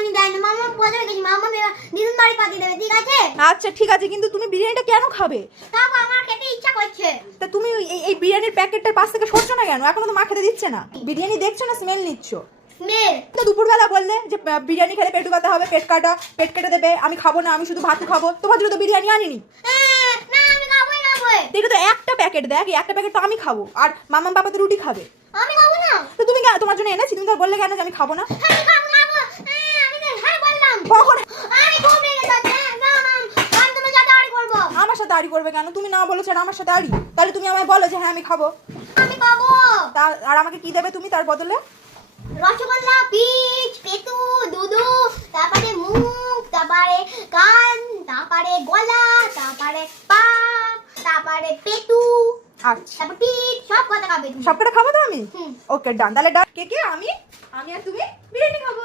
বিরিয়ানি দেয় না, মামা বলে গেছি মামা দিদুন বাড়ি পাঠিয়ে দেবে, ঠিক আছে? আচ্ছা ঠিক আছে, কিন্তু তুমি বিরিয়ানিটা কেন খাবে? তাও আমার খেতে ইচ্ছা করছে। তা তুমি এই বিরিয়ানির প্যাকেটটার পাশ থেকে সরছো না কেন? এখনো তো মা খেতে দিচ্ছে না। বিরিয়ানি দেখছো না স্মেল নিচ্ছ? স্মেল তো দুপুরবেলা বললে যে বিরিয়ানি খেলে পেটু ব্যথা হবে, পেট কেটে দেবে, আমি খাবো না, আমি শুধু ভাত খাবো। তোমার জন্য তো বিরিয়ানি আনিনি। না আমি খাবোই না। এটা তো একটা প্যাকেট, দেখ এই একটা প্যাকেট তো আমি খাবো, আর মামা বাবা তো রুটি খাবে। আমি খাবো না। তো তুমি তোমার জন্য এনেছি, তুমি তো বললে কেন যে আমি খাবো না? আমি খাবো না গো। আমি তো হ্যাঁ বললাম। কখন? আমি খুব রেগে যাচ্ছি। না না আমি তোমার সাথে আড়ি করবো। আমার সাথে আড়ি করবে কেন? তুমি না বলেছো আমার সাথে আড়ি, তাহলে তুমি আমায় বলো যে হ্যাঁ আমি খাবো। আমি খাবো। আর আমাকে কি দেবে তুমি তার বদলে? রসগোল্লা, পিচ, পেটু, দুধু, তারপরে মুখ, তারপরে কান, তারপরে গলা, তারপরে পা, তারপরে পেটু, আচ্ছা তারপর পিচ, সব কথা খাবে তুমি। সবকটা খাবো তো আমি? হুম। ওকে ডান, তাহলে ডান। কে কে? আমি আর তুমি বিরিয়ানি খাবো।